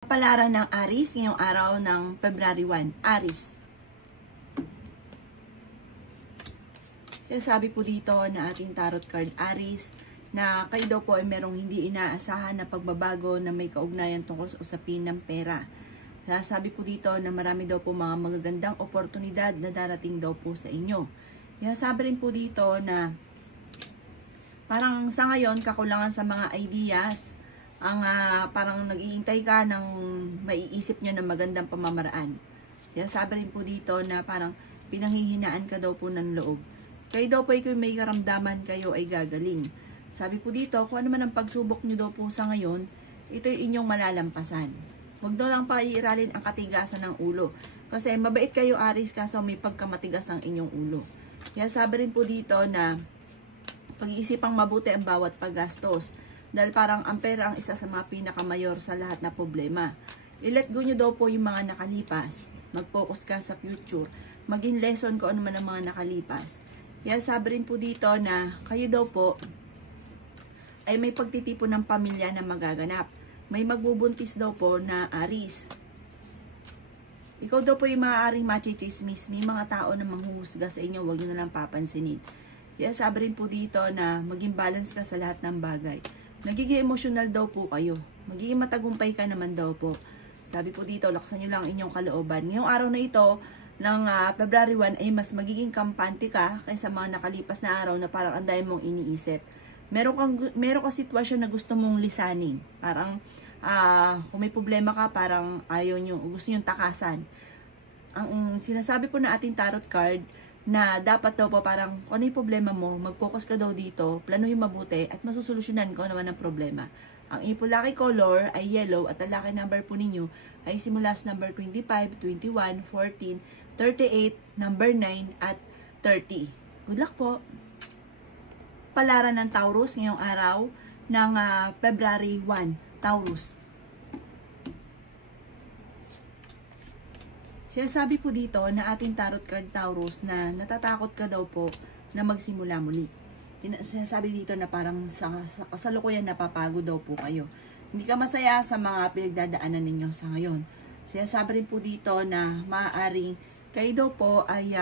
Kapalaran ng Aries ngayong araw ng February 1. Aries. Kaya sabi po dito na ating tarot card Aries na kayo daw po ay merong hindi inaasahan na pagbabago na may kaugnayan tungkol sa usapin ng pera. Kaya sabi po dito na marami daw po mga magagandang oportunidad na darating daw po sa inyo. Kaya sabi rin po dito na parang sa ngayon kakulangan sa mga ideas. Ang parang nag-iintay ka ng maiisip nyo ng magandang pamamaraan. Kaya sabi rin po dito na parang pinanghihinaan ka daw po ng loob. Kayo daw po kung may karamdaman kayo ay gagaling. Sabi po dito, kung ano man ang pagsubok nyo daw po sa ngayon, ito yung inyong malalampasan. Huwag daw lang paiiralin ang katigasan ng ulo. Kasi mabait kayo Aries kaso may pagkamatigas ang inyong ulo. Kaya sabi rin po dito na pag-iisipang mabuti ang bawat paggastos. Dahil parang ang pera ang isa sa mga pinakamayor sa lahat na problema. I-let go nyo daw po yung mga nakalipas. Mag-focus ka sa future. Maging lesson ko ano man ang mga nakalipas. Kaya sabi rin po dito na kayo daw po ay may pagtitipon ng pamilya na magaganap. May magbubuntis daw po na Aries. Ikaw daw po yung maaaring machichismis. May mga tao na manghuhusga sa inyo. Huwag nyo na lang papansinin. Kaya sabi rin po dito na maging balance ka sa lahat ng bagay. Nagiging emosyonal daw po kayo. Magiging matagumpay ka naman daw po. Sabi po dito, laksan nyo lang inyong kalooban. Ngayong araw na ito, ng February 1, ay mas magiging kampante ka kaysa mga nakalipas na araw na parang ang dami mong iniisip. Meron ka sitwasyon na gusto mong lisanin. Parang, kung may problema ka, parang ayaw nyo, gusto nyo takasan. Ang sinasabi po na ating tarot card, na dapat daw po parang kung ano yung problema mo, mag-focus ka daw dito, planuhin mabuti at masusolusyonan ko naman ang problema. Ang iyong lucky color ay yellow at ang lucky number po ninyo ay simula sa number 25, 21, 14, 38, number 9 at 30. Good luck po! Palaran ng Taurus ngayong araw ng February 1. Taurus. Sinasabi po dito na ating tarot card Taurus na natatakot ka daw po na magsimula muli. Sinasabi dito na parang sa kasalukuyan napapagod daw po kayo. Hindi ka masaya sa mga pinagdadaanan ninyo sa ngayon. Sinasabi rin po dito na maaaring kayo daw po ay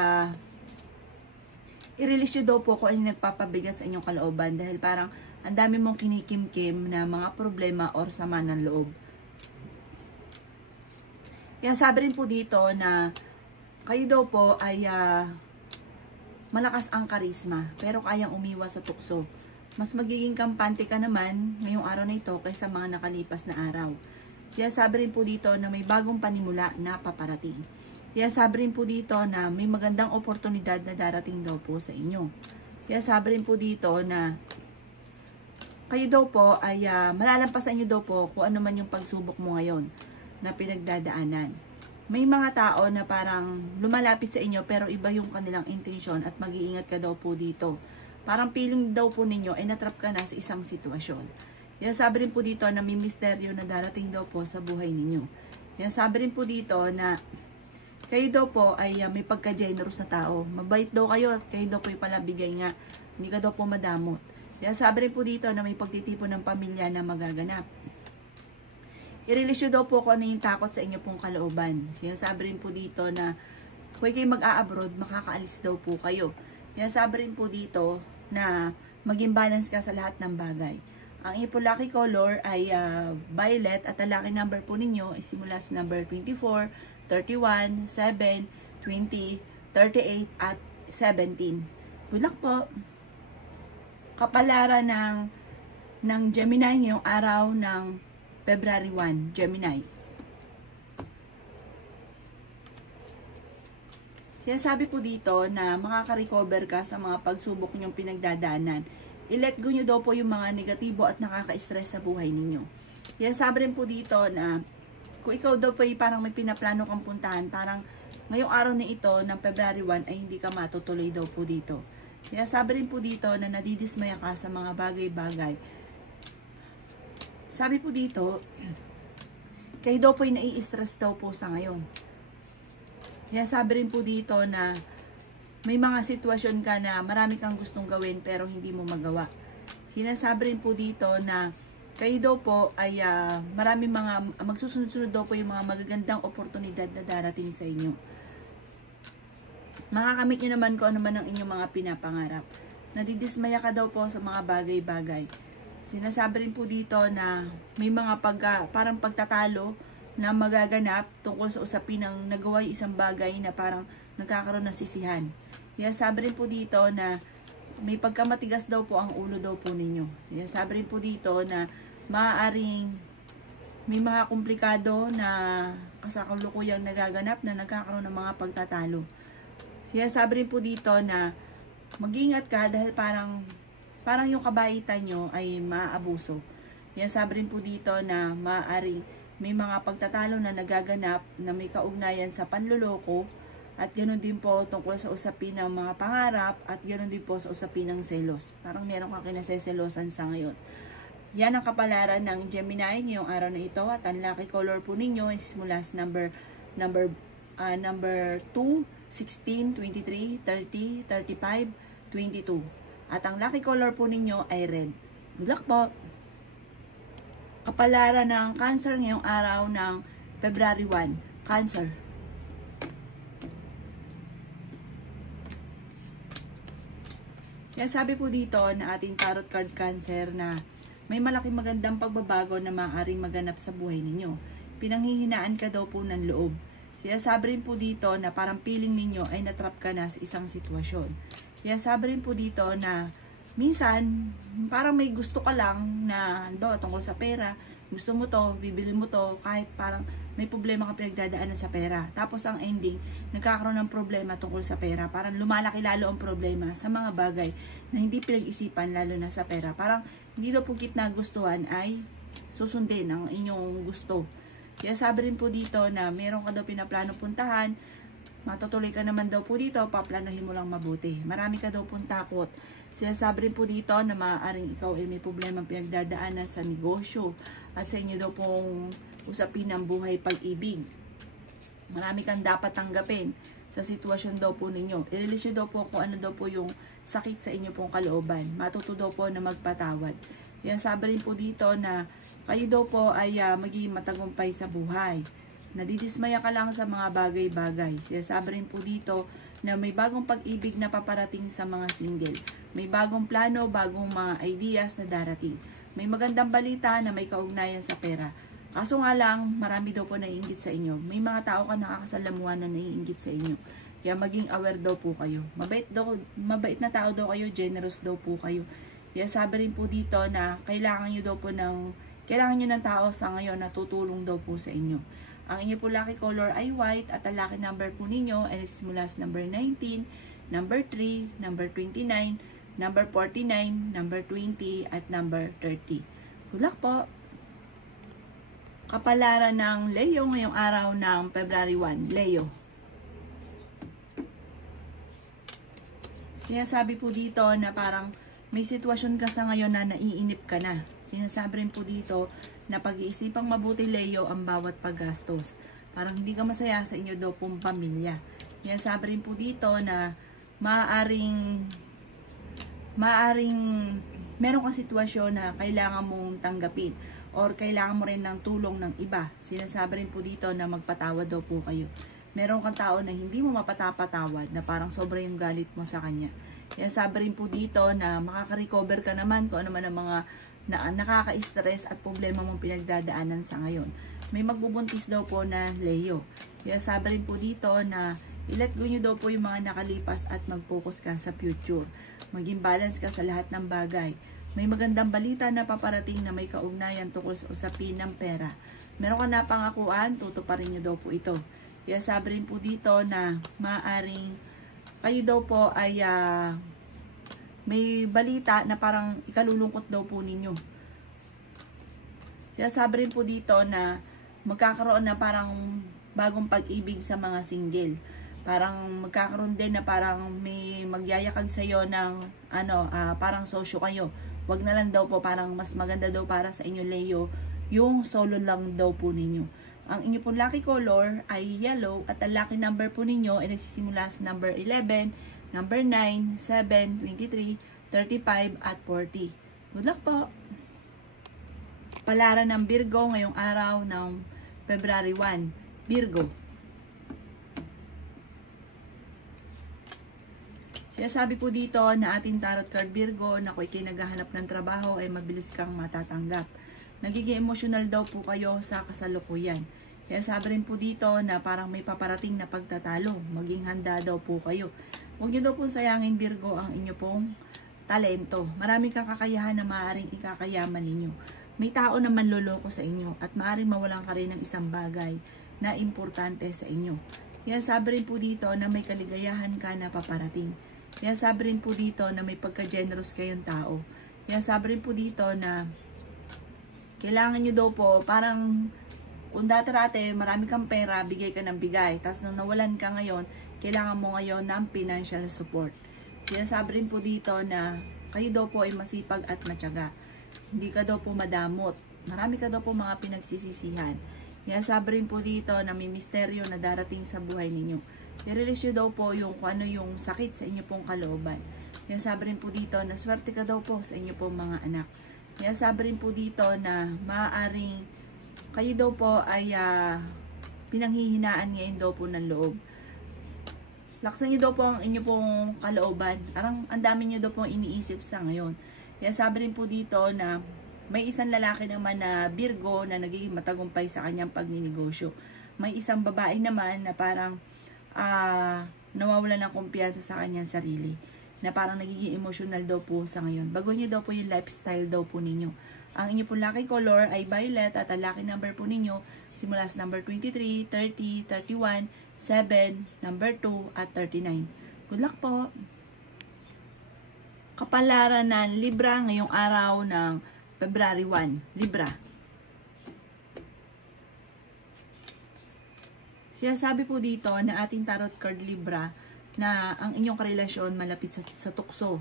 i-release nyo daw po kung ano yung nagpapabigat sa inyong kalooban dahil parang ang dami mong kinikimkim na mga problema or sama ng loob. Kaya sabi rin po dito na kayo daw po ay malakas ang karisma pero kayang umiwas sa tukso. Mas magiging kampante ka naman ngayong araw na ito kaysa mga nakalipas na araw. Kaya sabi rin po dito na may bagong panimula na paparating. Kaya sabi rin po dito na may magandang oportunidad na darating daw po sa inyo. Kaya sabi rin po dito na kayo daw po ay malalampasan nyo daw po kung ano man yung pagsubok mo ngayon na pinagdadaanan. May mga tao na parang lumalapit sa inyo pero iba yung kanilang intention at mag-iingat ka daw po dito. Parang feeling daw po ninyo ay natrap ka na sa isang sitwasyon. Kaya sabi rin po dito na may misteryo na darating daw po sa buhay ninyo. Kaya sabi rin po dito na kayo daw po ay may pagka-generous na tao. Mabait daw kayo at kayo daw po yung palabigay nga. Hindi ka daw po madamot. Kaya sabi rin po dito na may pagtitipon ng pamilya na magaganap. I-release nyo daw po kung ano yung takot sa inyo pong kalooban. Sinasabi rin po dito na kung kayo mag-a-abroad, makakaalis daw po kayo. Sinasabi rin po dito na maging balance ka sa lahat ng bagay. Ang iyong lucky color ay violet at ang lucky number po ninyo ay simula sa number 24, 31, 7, 20, 38 at 17. Good luck po! Kapalaran ng Gemini ngayong araw ng February 1, Gemini. Kaya sabi po dito na makaka-recover ka sa mga pagsubok nyong pinagdadaanan. I-let go nyo daw po yung mga negatibo at nakaka-stress sa buhay ninyo. Kaya sabi rin po dito na kung ikaw daw po parang may pinaplano kang puntahan, parang ngayong araw na ito ng February 1 ay hindi ka matutuloy daw po dito. Kaya sabi rin po dito na nadidismaya ka sa mga bagay-bagay. Sabi po dito, kayo daw po ay nai-stress daw po sa ngayon. Kaya sabi rin po dito na may mga sitwasyon ka na marami kang gustong gawin pero hindi mo magawa. Sinasabi rin po dito na kayo daw po ay marami mga magsusunod-sunod daw po yung mga magagandang oportunidad na darating sa inyo. Makakamit nyo naman kung ano man ang inyong mga pinapangarap. Nadidismaya ka daw po sa mga bagay-bagay. Sinasabi rin po dito na may mga parang pagtatalo na magaganap tungkol sa usapin ng nagawa yung isang bagay na parang nagkakaroon ng sisihan. Kaya sabi rin po dito na may pagkamatigas daw po ang ulo daw po ninyo. Kaya sabi rin po dito na maaaring may mga komplikado na kasakalukuyang nagaganap na nagkakaroon ng mga pagtatalo. Kaya sabi rin po dito na mag-ingat ka dahil parang yung kabaitan nyo ay maabuso. Kaya sabi rin po dito na maaaring may mga pagtatalo na nagaganap na may kaugnayan sa panloloko at ganoon din po tungkol sa usapin ng mga pangarap at ganoon din po sa usapin ng selos. Parang meron kang kinaseselosan sa ngayon. Yan ang kapalaran ng Gemini ngayong araw na ito at ang lucky color po ninyo is mula sa number 2, 16, 23, 30, 35, 22. At ang lucky color po ninyo ay red. Good luck po! Kapalaran ng Cancer ngayong araw ng February 1. Cancer. Kaya sabi po dito na ating tarot card Cancer na may malaking magandang pagbabago na maaaring maganap sa buhay ninyo. Pinanghihinaan ka daw po ng loob. Kaya sabi rin po dito na parang feeling ninyo ay natrap ka na sa isang sitwasyon. Kaya sabi rin po dito na minsan parang may gusto ka lang na halimbawa tungkol sa pera, gusto mo to, bibili mo to kahit parang may problema ka pinagdadaanan sa pera. Tapos ang ending, nagkakaroon ng problema tungkol sa pera. Parang lumalaki lalo ang problema sa mga bagay na hindi pinag-isipan lalo na sa pera. Parang hindi daw po na gustuhan ay susundin ang inyong gusto. Kaya sabi rin po dito na meron ka daw pinaplano puntahan, matutuloy ka naman daw po dito, paplanohin mo lang mabuti. Marami ka daw pong takot. Sinasabi rin po dito na maaaring ikaw ay may problema pinagdadaanan sa negosyo at sa inyo daw pong usapin ng buhay pag-ibig. Marami kang dapat tanggapin sa sitwasyon daw po ninyo. I-release daw po kung ano daw po yung sakit sa inyo pong kalooban. Matuto daw po na magpatawad. Yan sabi rin po dito na kayo daw po ay magiging matagumpay sa buhay. Nadidismaya ka lang sa mga bagay-bagay. Sinasabi rin po dito na may bagong pag-ibig na paparating sa mga single. May bagong plano, bagong mga ideas na darating. May magandang balita na may kaugnayan sa pera. Kaso nga lang, marami daw po naiinggit sa inyo. May mga tao ka nakakasalamuhan na naiinggit sa inyo. Kaya maging aware daw po kayo. Mabait na tao daw kayo, generous daw po kayo. Kaya sabi rin po dito na kailangan nyo ng tao sa ngayon na tutulong daw po sa inyo. Ang inyo po lucky color ay white at ang lucky number po ninyo ay simula sa number 19, number 3, number 29, number 49, number 20, at number 30. Good luck po! Kapalaran ng Leo ngayong araw ng February 1. Leo. Kaya sabi po dito na parang may sitwasyon ka sa ngayon na naiinip ka na. Sinasabi rin po dito na pag-iisipang mabuti Leo ang bawat paggastos. Parang hindi ka masaya sa inyo daw pong pamilya. Kaya sabi rin po dito na maaaring meron kang sitwasyon na kailangan mong tanggapin or kailangan mo rin ng tulong ng iba. Sinasabi rin po dito na magpatawad daw po kayo. Meron kang tao na hindi mo mapatapatawad na parang sobra yung galit mo sa kanya. Kaya sabi rin po dito na makaka-recover ka naman kung ano man ang mga nakaka-stress at problema mong pinagdadaanan sa ngayon. May magbubuntis daw po na Leo. Kaya sabi rin po dito na i-let go nyo daw po yung mga nakalipas at mag-focus ka sa future. Maging balance ka sa lahat ng bagay. May magandang balita na paparating na may kaugnayan tungkol sa usapin ng pera. Meron ka na pangakuan, tutuparin nyo daw po ito. Kaya sabi rin po dito na maaaring kayo daw po ay may balita na parang ikalulungkot daw po ninyo. Kaya sabi rin po dito na magkakaroon na parang bagong pag-ibig sa mga single. Parang magkakaroon din na parang may magyayakag sa'yo ng parang sosyo kayo. Wag na lang daw po, parang mas maganda daw para sa inyo Leo, yung solo lang daw po ninyo. Ang inyo po lucky color ay yellow at ang lucky number po ninyo ay nagsisimula sa number 11, number 9, 7, 23, 35 at 40. Good luck po! Kapalaran ng Virgo ngayong araw ng February 1. Virgo. Sinasabi po dito na ating tarot card Virgo na kung ikay naghahanap ng trabaho ay mabilis kang matatanggap. Nagiging emosyonal daw po kayo sa kasalukuyan. Kaya sabi rin po dito na parang may paparating na pagtatalo. Maging handa daw po kayo. Huwag nyo daw po sayangin Virgo ang inyo pong talento. Maraming kang kakayahan na maaaring ikakayaman ninyo. May tao na manloloko sa inyo at maaaring mawalan ka rin ng isang bagay na importante sa inyo. Kaya sabi rin po dito na may kaligayahan ka na paparating. Kaya sabi rin po dito na may pagka-generous kayong tao. Kaya sabi rin po dito na kailangan nyo daw po, parang kung dati-rate marami kang pera, bigay ka ng bigay. Tapos nung nawalan ka ngayon, kailangan mo ngayon ng financial support. Kaya sabi rin po dito na kayo daw po ay masipag at matyaga. Hindi ka daw po madamot. Marami ka daw po mga pinagsisisihan. Kaya sabi rin po dito na may misteryo na darating sa buhay ninyo. I-release nyo daw po yung kung ano yung sakit sa inyo pong kalooban. Kaya sabi rin po dito na swerte ka daw po sa inyo pong mga anak. Kaya sabi rin po dito na maaaring kayo daw po ay pinanghihinaan ngayon daw po ng loob. Laksan nyo daw po ang inyo pong kalooban. Parang ang dami nyo daw po iniisip sa ngayon. Kaya sabi rin po dito na may isang lalaki naman na Virgo na nagiging matagumpay sa kanyang pagninegosyo. May isang babae naman na parang nawawalan ng kumpiyansa sa kanyang sarili. Na parang nagiging emotional daw po sa ngayon. Baguhin nyo daw po yung lifestyle daw po ninyo. Ang inyo pong lucky color ay violet at ang lucky number po ninyo simula sa number 23, 30, 31, 7, number 2 at 39. Good luck po! Kapalaran ng Libra ngayong araw ng February 1. Libra. Sinasabi po dito na ating tarot card Libra na ang inyong karelasyon malapit sa tukso.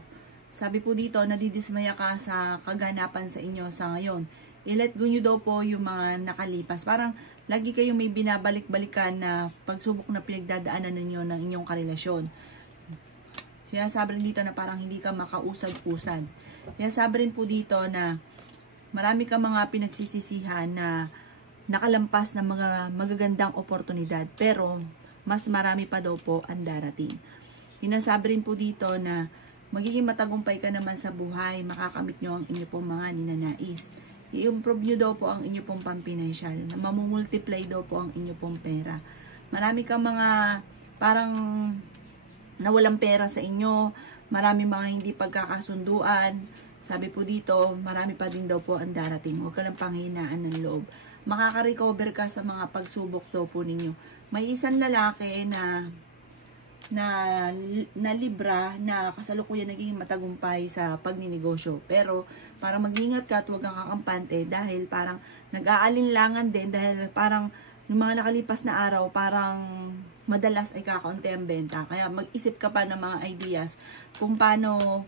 Sabi po dito, nadidismaya ka sa kaganapan sa inyo sa ngayon. I-let go nyo daw po yung mga nakalipas. Parang lagi kayong may binabalik-balikan na pagsubok na pinagdadaanan ninyo ng inyong karelasyon. Sinasabi rin dito na parang hindi ka makausad-usad. Sinasabi rin po dito na marami ka mga pinagsisisihan na nakalampas ng mga magagandang oportunidad. Pero mas marami pa daw po ang darating. Sinasabi rin po dito na magiging matagumpay ka naman sa buhay, makakamit nyo ang inyo pong mga ninanais. I-improve nyo daw po ang inyo pong pampinansyal, na mamumultiply daw po ang inyo pong pera. Marami ka mga parang nawalang pera sa inyo, marami mga hindi pagkakasunduan. Sabi po dito, marami pa din daw po ang darating. Huwag ka lang panghinaan ng loob. Makaka-recover ka sa mga pagsubok daw po ninyo. May isang lalaki na Libra na kasalukuyan naging matagumpay sa pagninegosyo. Pero para mag-ingat ka at huwag kang kakampante dahil parang nag-aalinlangan din dahil parang yung mga nakalipas na araw parang madalas ay kakaunti ang benta. Kaya mag-isip ka pa ng mga ideas kung paano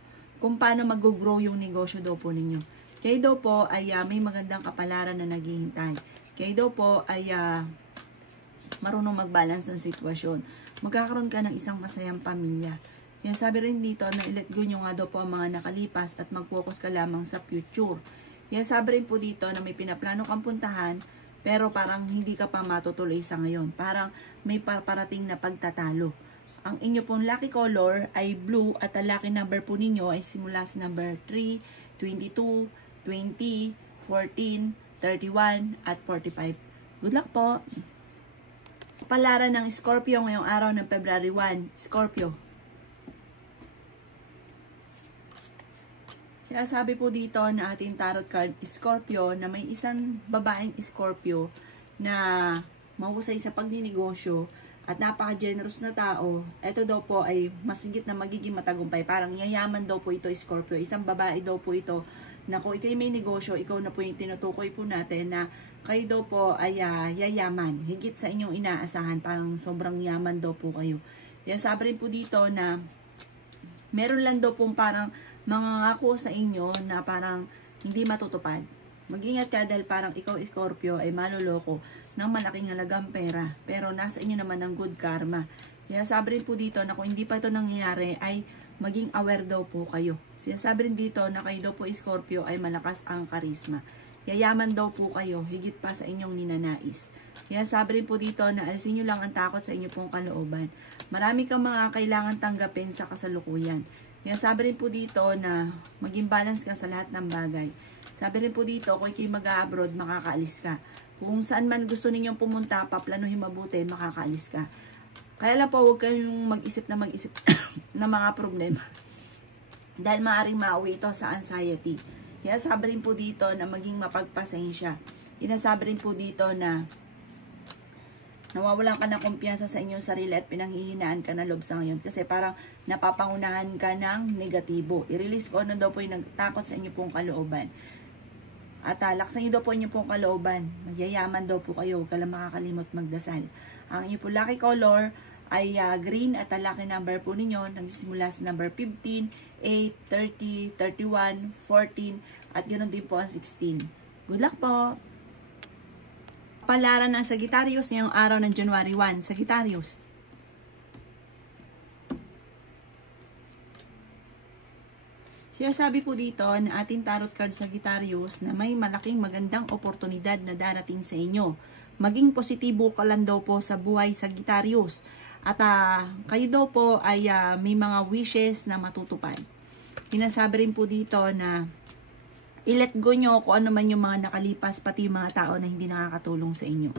mag-grow yung negosyo daw po ninyo. Kayo daw po ay may magandang kapalaran na naghihintay. Kayo daw po ay marunong mag-balance ang sitwasyon. Magkakaroon ka ng isang masayang pamilya. Yan sabi rin dito na i-let go nyo nga daw po ang mga nakalipas at mag-focus ka lamang sa future. Yan sabi rin po dito na may pinaplano kang puntahan pero parang hindi ka pa matutuloy sa ngayon. Parang may parating na pagtatalo. Ang inyo pong lucky color ay blue at ang lucky number po ninyo ay simula sa number 3, 22, 20, 14, 31 at 45. Good luck po! Palaran ng Scorpio ngayong araw ng February 1. Scorpio. Sinasabi po dito na ating tarot card Scorpio na may isang babaeng Scorpio na mahusay sa pagninegosyo at napaka-generous na tao. Ito daw po ay masigit na magiging matagumpay. Parang yayaman daw po ito Scorpio. Isang babae daw po ito na kung ikaw may negosyo, ikaw na po yung tinutukoy po natin na kayo daw po ay yayaman. Higit sa inyong inaasahan. Parang sobrang yaman daw po kayo. Yan sabi rin po dito na meron lang daw pong parang mangangako sa inyo na parang hindi matutupad. Mag-ingat ka dahil parang ikaw Scorpio ay maloloko ng malaking halagang pera. Pero nasa inyo naman ang good karma. Kaya sabi rin po dito na kung hindi pa ito nangyayari ay maging aware daw po kayo. Sinasabi rin dito na kayo daw po Scorpio ay malakas ang karisma. yayaman daw po kayo, higit pa sa inyong ninanais. Kaya sabi rin po dito na alisin nyo lang ang takot sa inyo pong kalooban. Marami kang mga kailangan tanggapin sa kasalukuyan. Kaya sabi rin po dito na maging balance ka sa lahat ng bagay. Sabi rin po dito, kung kayo mag-abroad, makakaalis ka. Kung saan man gusto ninyong pumunta, paplanuhin mabuti, makakaalis ka. Kaya lang po, huwag kayong mag-isip na mga problema. Dahil maaaring mauwi ito sa anxiety. Kaya sabi rin po dito na maging mapagpasensya. Inasabi rin po dito na nawawalan ka ng kumpiyansa sa inyong sarili at pinanghihinaan ka na loob sa ngayon. Kasi parang napapangunahan ka ng negatibo. I-release ko ano daw po yung nagtakot sa inyo pong kalooban. At laksan nyo daw po inyo pong kalooban. Magyayaman daw po kayo. Huwag ka lang makakalimot magdasal. Ang inyo po lucky color ay green at ang lucky number po ninyo nagsisimula sa number 15, 8, 30, 31, 14 at ganoon din po ang 16. Good luck po! Palaran ng Sagittarius ngayong araw ng January 1. Sagittarius. Sinasabi po dito na ating tarot card Sagittarius na may malaking magandang oportunidad na darating sa inyo. Maging positibo ka lang daw po sa buhay Sagittarius. At kayo daw po ay may mga wishes na matutupad. Sinasabi rin po dito na i-let go nyo kung ano man yung mga nakalipas, pati yung mga tao na hindi nakakatulong sa inyo.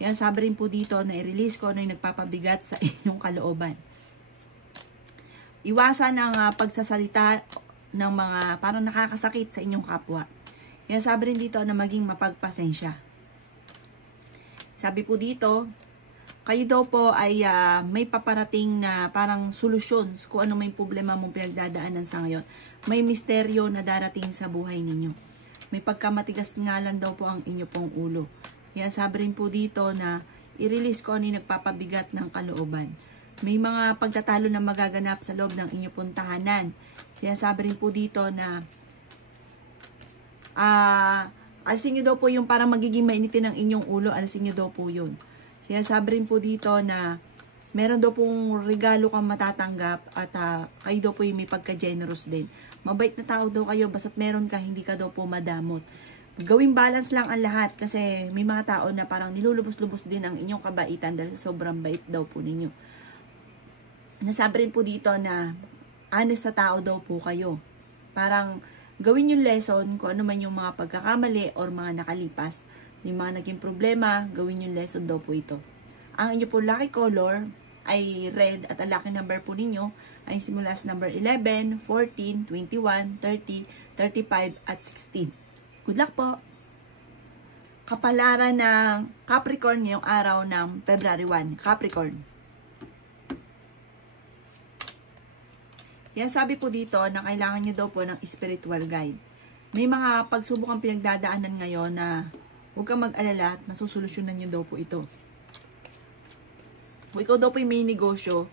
Yan, sabi rin po dito na i-release ko ano yung nagpapabigat sa inyong kalooban. Iwasan ang pagsasalita ng mga parang nakakasakit sa inyong kapwa. Yan, sabi rin dito na maging mapagpasensya. Sabi po dito, kayo daw po ay may paparating na parang solusyon kung ano may problema mong pinagdadaanan sa ngayon. May misteryo na darating sa buhay ninyo. May pagkamatigas nga lang daw po ang inyo pong ulo. Kaya sabi rin po dito na i-release ko ano yung nagpapabigat ng kalooban. May mga pagtatalo na magaganap sa loob ng inyo pong tahanan. Kaya sabi rin po dito na alisin nyo daw po yung parang magiging mainitin ng inyong ulo, alisin nyo daw po yun. Kaya sabi rin po dito na meron daw pong regalo kang matatanggap at kayo daw po yung may pagka-generous din. Mabait na tao daw kayo, basta't meron ka, hindi ka daw po madamot. Gawing balance lang ang lahat kasi may mga tao na parang nilulubos-lubos din ang inyong kabaitan dahil sobrang bait daw po ninyo. Nasabi rin po dito na honest sa tao daw po kayo. Parang gawin yung lesson kung ano man yung mga pagkakamali or mga nakalipas. Yung mga naging problema, gawin yung lesson daw po ito. Ang inyo po lucky color ay red at ang lucky number po ninyo ay simula sa number 11, 14, 21, 30, 35 at 16. Good luck po! Kapalaran ng Capricorn ngayong araw ng February 1. Capricorn. Yan, sabi po dito na kailangan nyo daw po ng spiritual guide. May mga pagsubok ang pinagdadaanan ngayon na huwag kang mag-alala at masusolusyonan nyo daw po ito. Kung ikaw daw po yung may negosyo,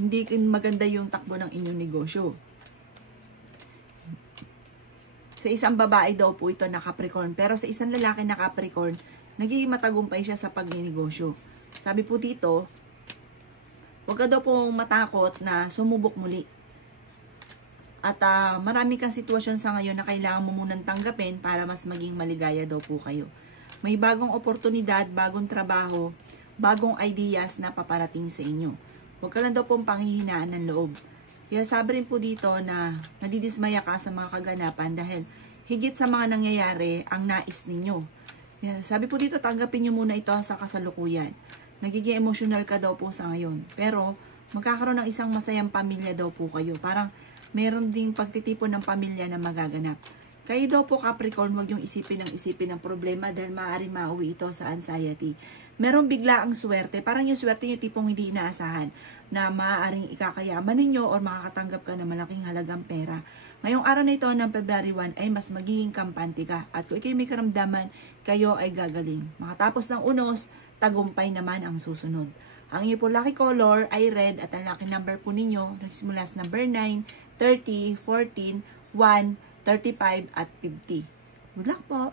hindi maganda yung takbo ng inyong negosyo. Sa isang babae daw po ito na Capricorn, pero sa isang lalaki na Capricorn, nagiging matagumpay siya sa pagninegosyo. Sabi po dito, huwag ka daw pong matakot na sumubok muli. At marami kang sitwasyon sa ngayon na kailangan mo munang tanggapin para mas maging maligaya daw po kayo. May bagong oportunidad, bagong trabaho, bagong ideas na paparating sa inyo. Huwag ka lang daw pong panghihinaan ng loob. Kaya sabi rin po dito na nadidismaya ka sa mga kaganapan dahil higit sa mga nangyayari ang nais ninyo. Kaya sabi po dito, tanggapin nyo muna ito sa kasalukuyan. Nagiging emotional ka daw po sa ngayon. Pero magkakaroon ng isang masayang pamilya daw po kayo. Parang meron ding pagtitipon ng pamilya na magaganap. Kayo daw po Capricorn, huwag yung isipin ng problema dahil maaaring mauwi ito sa anxiety. Meron bigla ang swerte. Parang yung swerte nyo tipong hindi inaasahan na maaaring ikakayaman ninyo or makakatanggap ka ng malaking halagang pera. Ngayong araw na ito ng February 1 ay mas magiging kampante ka. At kung ikaw may karamdaman, kayo ay gagaling. Makatapos ng unos, tagumpay naman ang susunod. Ang inyo po lucky color ay red at ang lucky number po ninyo nagsimula sa number 9, 30, 14, 1, 35 at 50. Good luck po!